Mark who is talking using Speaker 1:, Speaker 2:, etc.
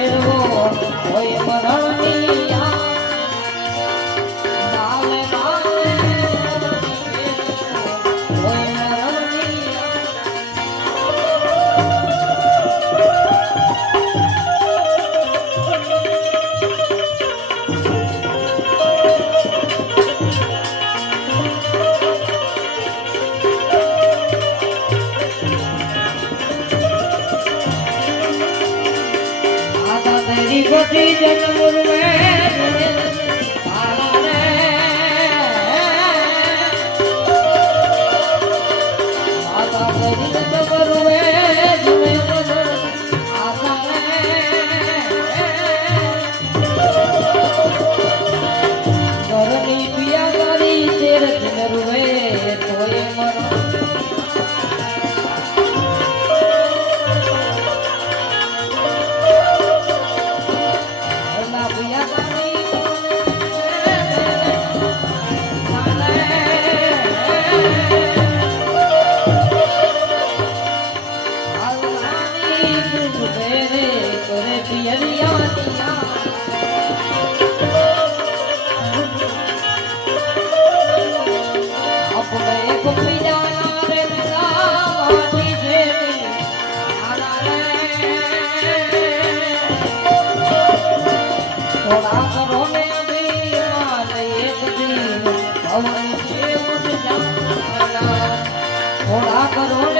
Speaker 1: મોતી ફેરવો હોય জন্ম ભોળા કરો